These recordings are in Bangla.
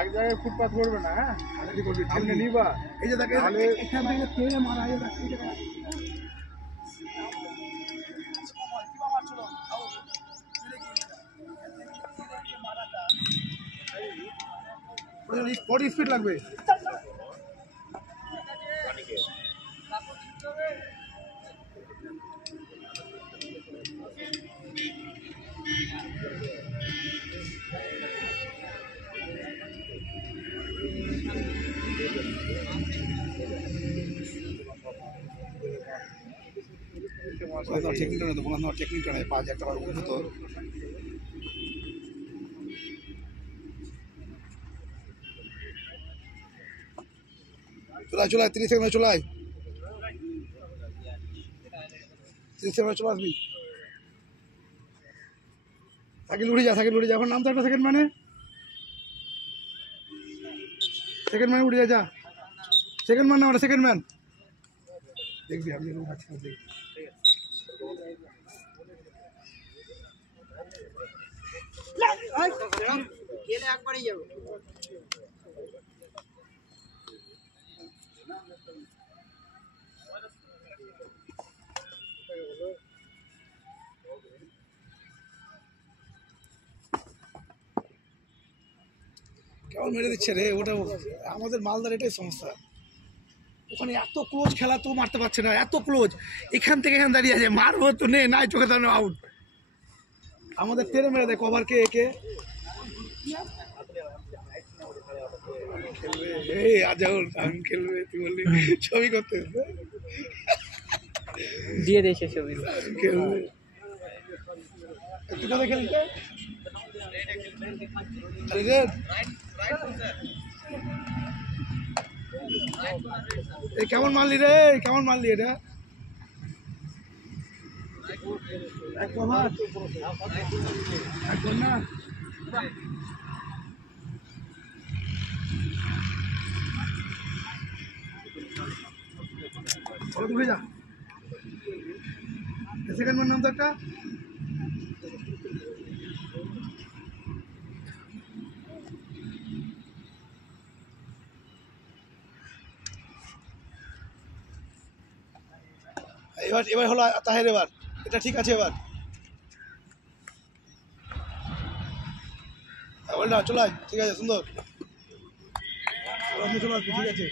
এক জায়গায় ফুটপাত করবে না। হ্যাঁ সামনে নিবা এই যে দেখে এখান থেকে তেলে মারা এই স্পট স্পিড লাগবে। টেকনিকটা নেই তো বললাম তোমার টেকনিকটা নেই 5,000 টাকার উপরে তো চলাই 30 সেকেন্ডে চলাই 30 সেকেন্ডে চলে আসবি। সাইকেল উঠে যা এখন নাম তো একটা সেকেন্ড ম্যানে উঠে যা সেকেন্ড ম্যান না ওটা সেকেন্ড ম্যান দেখবি আমি দেখবি গেলে একবারই যাবো। কেমন মেরে দিচ্ছে রে ওটা আমাদের মালদার এটাই সমস্যা ওখানে এত ক্লোজ খেলা তো মারতে পারছে না এত ক্লোজ এখান থেকে এখানে দাঁড়িয়ে আছে মারবো তো নেই নাই চোখে দাঁড়ানো আউট আমাদের তেরে মেরে দেয় কভার কে একে খেলবে এই আজাউল আমি খেলবে তুই বললি ছবি করতে দিয়ে দিয়েছে ছবি খেলবে তুই কোথায় খেলতে কেমন মারলি রে কেমন মারলি এটা না ঘুরে যা সেকেন্ড নাম তো একটা এবার হলো তাহের এবার এটা ঠিক আছে এবার না চলাই ঠিক আছে সুন্দর চলে আসবি ঠিক আছে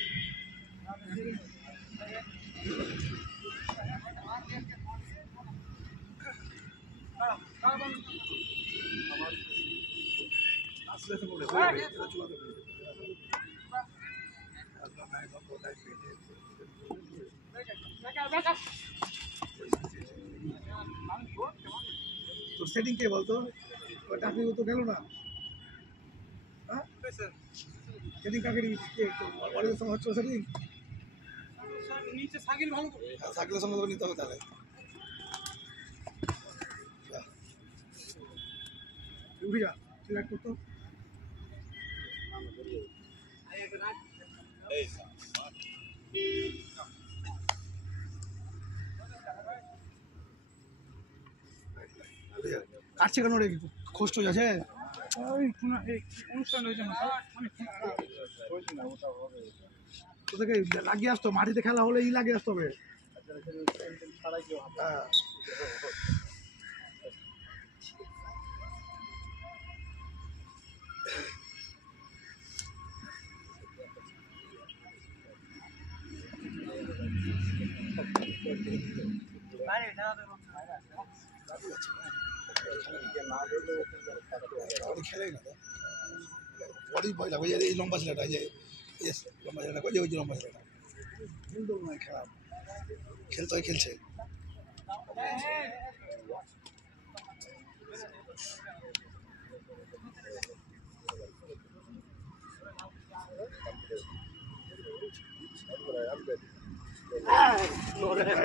তোর সেটিং কে বলতো টাকা তো গেল না সেটিং কাকে অনেকের সঙ্গে হচ্ছে সেটিং সাইকেলের সঙ্গে নিতে হবে তাহলে উঠে যা সিলেক্ট করতো কাটছে কেন রে কষ্ট আছে অনুষ্ঠান হয়েছে না তোদেরকে লাগিয়ে আসতো মাটিতে খেলা হলে লাগিয়ে আসতে হবে খেলেই না বডি ভয় লাগে এই লম্বা ছেলেটা যে লম্বা ছেলেটা ওই যে লম্বা ছেলেটা কিন্তু খারাপ খেলতে হয় খেলছে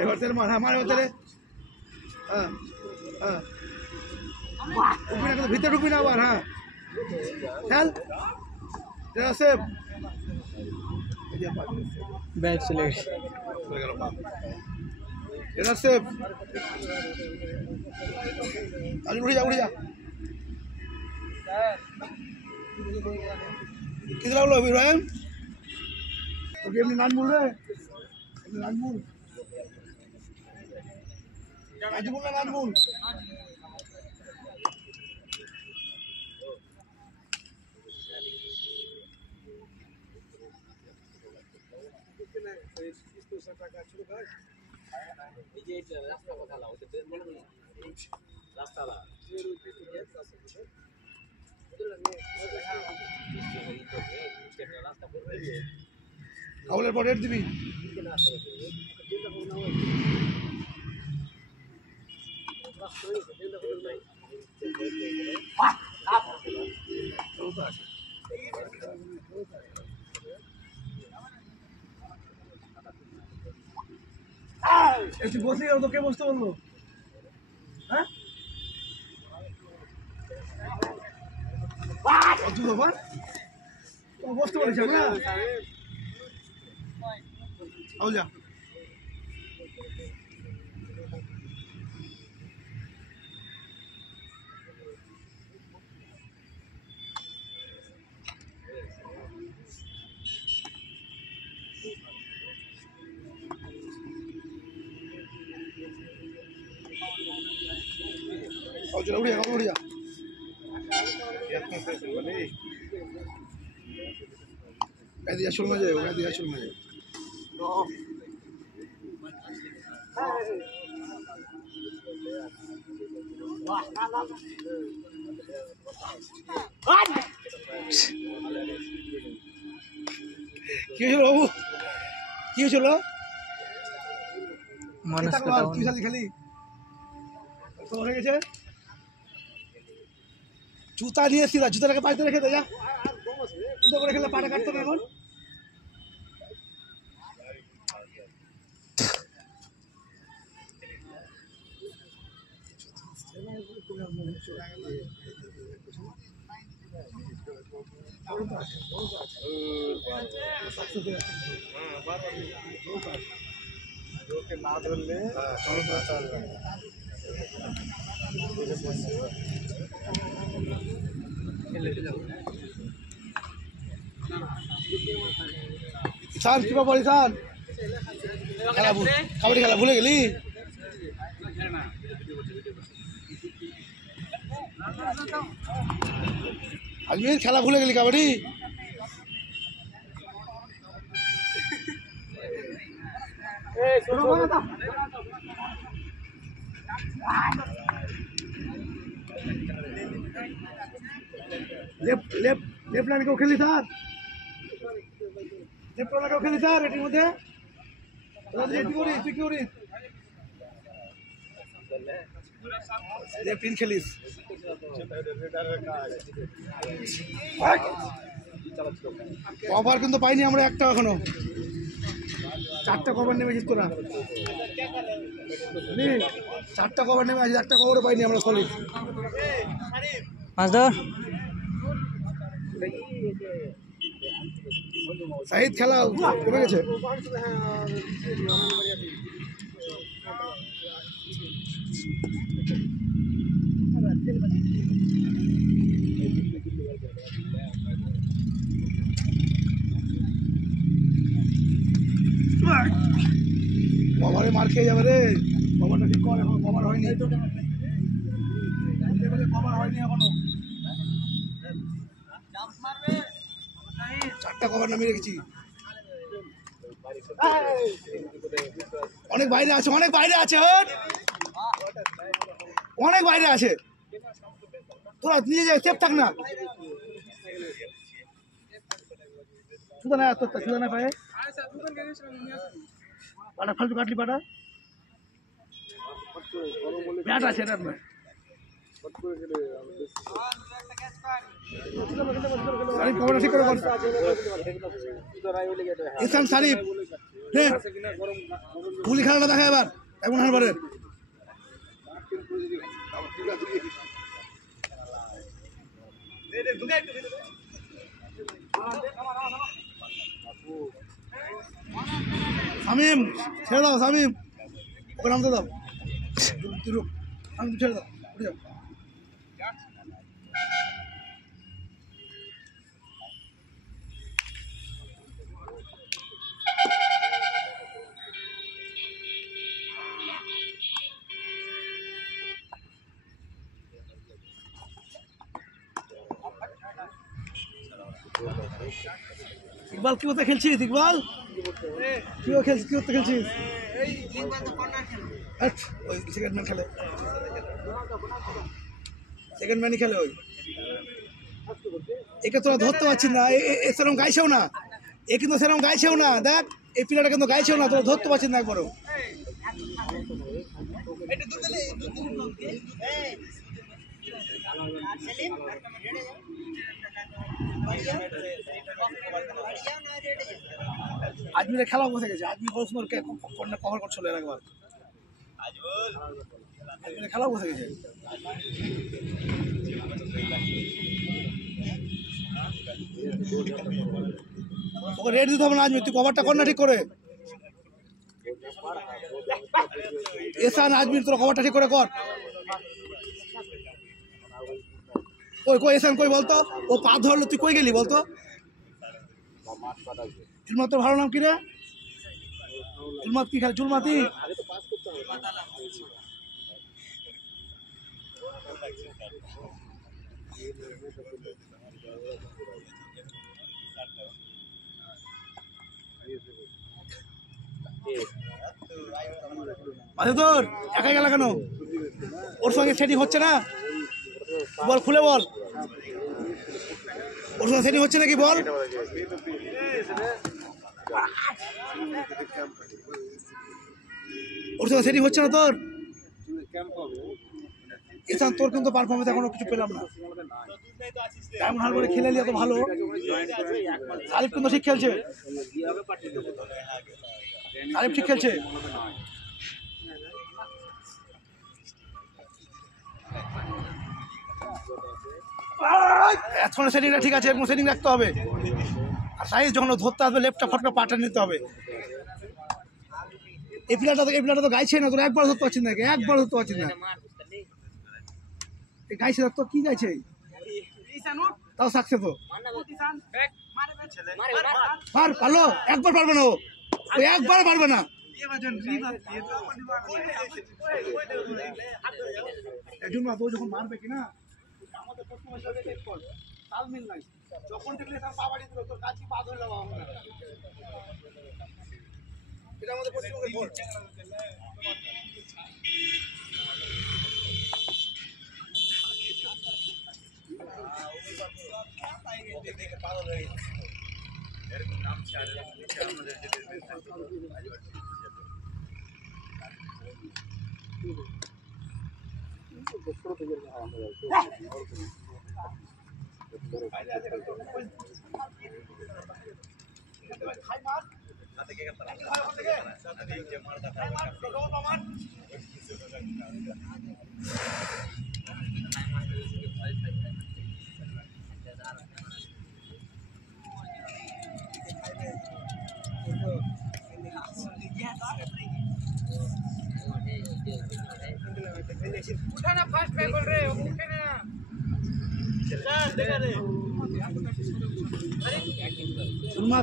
এবার তেল মার হ্যাঁ মার এবার তেলে হ্যাঁ হ্যাঁ ঢুকবি না ভিতরে ঢুকবি না আবার হ্যাঁ খেল সেভ ব্যাগ চলে গেছে এটা সেভ আজ উড়ে যা কি লাগলো ইব্রাহিম? তোকে এমনি নানমুল রে, এমনি নানমুল নাজমুল না নানমুল? কাউলের পর রেট দিবি। একটু বসে গেল তো, কে বসতে বললো? হ্যাঁ বসতে বলেছি আমরা। যা উড়িয়া উড়িয়া dia sul aja, dia sul aja. কি হলো বাবু? কি হলো? মানুষ তুই খালি তো হয়ে গেছে। জুতা নিয়ে এসেছিস, জুতাটাকে বাড়িতে রেখে দে যা। জুতো করে খেলে পাটা কাটতো না এখন। না ধরলে ইসান কি ব্যাপার ইসান? কাবাডি খেলা ভুলে গেলি? আজমির খেলা ভুলে গেলি কাবাডি? लेफ्ट लाइन को खेली सर, लेफ्ट वाला को खेली सर एटिर मध्य सिक्योरिटी लेफ्ट इन खेलिस কভার কিন্তু পাইনি আমরা একটা, এখনো 4টা কভার নেমেছিস তোরা। 4টা কভার নেমে আছিস, একটা কভারও পাইনি আমরা সলিড। সাহিদ খেলা কমে গেছে। বাবারে মার খেয়ে যাবে রে, বাবাটা ঠিক কর, এখন কভার হয়নি, কভার হয়নি এখনো। 4টা কভার নামিয়ে রেখেছি। অনেক বাইরে আছে, অনেক বাইরে আছে, অনেক বাইরে আছে, তোরা নিয়ে যা, সেফ থাক না। সুদা না সুদা না পায়ে পাটা ফালতু কাটলি, পাটা ব্যাট আছে এটা আপনার। ইসান সারিফ গুলি খেলাটা দেখা এবার এমন হারবারের। শামিম ছেড়ে দাও, শামিম ওকে নামতে দাও, ছেড়ে দাও, উঠে যাও। ইকবাল কি কোথায় খেলছিস ইকবাল? কি খেলছিস, কি করতে খেলছিস? ওই সেকেন্ড ম্যান খেলে, সেকেন্ড ম্যানই খেলে ওই। একে তোরা ধরতে পারছিস না, সেরকম গাইছেও না, এ কিন্তু সেরকম গাইছেও না। দেখ এই প্লেয়ারটা কিন্তু গাইছেও না, তোরা ধরতে পারছিস না একবারও। আজমিরের খেলা বসে গেছে, আজমির কভার করছিল একবার, আজমিরের খেলা বসে গেছে। ওকে রেড দিতে হবে না আজমির, তুই কভারটা কর না ঠিক করে। এসান আজমির তোর কভারটা ঠিক করে কর। কই কই এসান কই বলতো, ও পা ধরলো, তুই কই গেলি বলতো? জুলমাত তোর ভালো নাম কি রে? জুলমাত কি খেলে? জুলমাতি তোর একাই গেল কেন? ওর সঙ্গে সেটিং হচ্ছে না, বল খুলে বল, ওর সঙ্গে সেটিং হচ্ছে নাকি বল? ওর সঙ্গে সেটিং হচ্ছে না তোর? ইসান তোর কিন্তু পারফরমেন্স এখনো কিছু পেলাম না, এমন হার করে খেলে এত ভালো। সারিফ কিন্তু ঠিক খেলছে, সারিফ ঠিক খেলছে। এখন সেটিংটা ঠিক আছে, এরকম সেটিং রাখতে হবে। আর সাইজ যখন ধরতে আসবে লেফটটা ফটকা পাটা নিতে হবে। এই প্লেয়ারটা তো গাইছে না, তোর একবার ধরতে পারছিস না, একবার ধরতে পারছিস না। গাইছে তো কি গাইছে, তাও সাকসেস তো পারলো, একবার পারবে না, ও একবার পারবে না। ও যখন মারবে কিনা আমাদের তালমিল নাই, যখন দেখলে তার পা বাড়ি দিল, তোর কাজ কি পা ধরলে এটা আমাদের পশ্চিমবঙ্গের ভোট।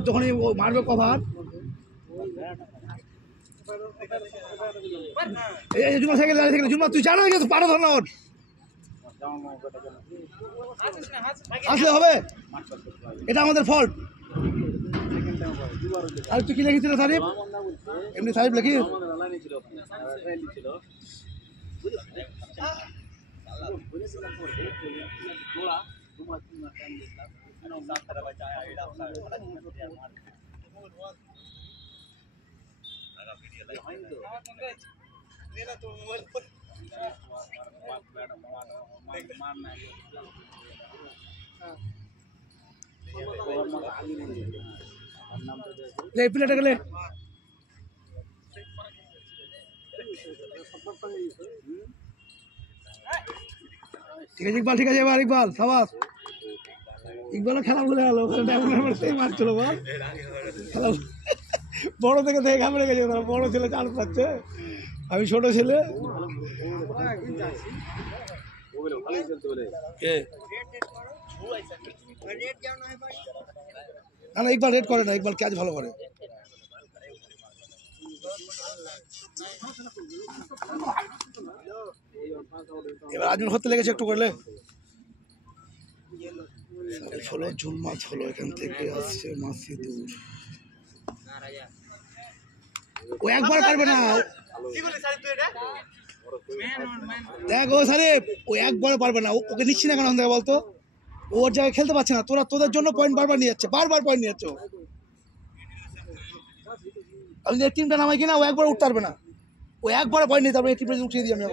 যখন মারবে কভার, জুমা সাইকেল দাঁড়িয়ে থাকলে, জুমা তুই জানো পারো ধর না, ওর আসলে হবে, এটা আমাদের ফল্ট। আর তুই কি লিখেছিল সারিফ? এমনি সারিফ লিখিস? প্লেয়ারটা গেলে ঠিক আছে ইকবাল, ঠিক আছে এবার ইকবাল সাবাস। ইকবালও খেলা ভুলে গেল, মারছিল বল খেলা, বড় থেকে দেখে ঘামড়ে গেছে, তারা বড় ছেলে চান্স পাচ্ছে, আমি ছোট ছেলে। না না ইকবাল রেড করে না, ইকবাল ক্যাচ ভালো করে। এবার আজমির হতে লেগেছে একটু করলে। হলো ঝুল মাছ হলো, এখান থেকে আসছে মাছি দূর। ও একবার পারবে না, দেখ ও সারেব ও একবার পারবে না, ওকে নিচ্ছি না কেন থেকে বলতো, ওর জায়গায় খেলতে পারছে না, তোদের জন্য পয়েন্ট বারবার নিয়ে যাচ্ছে, বারবার পয়েন্ট নিয়ে যাচ্ছে। আমি যে টিমটা নামাই কিনা ও একবার উঠতে পারবে না, ও একবার পয়েন্ট নিতে পারবে, এই টিমটা উঠিয়ে দিই আমি।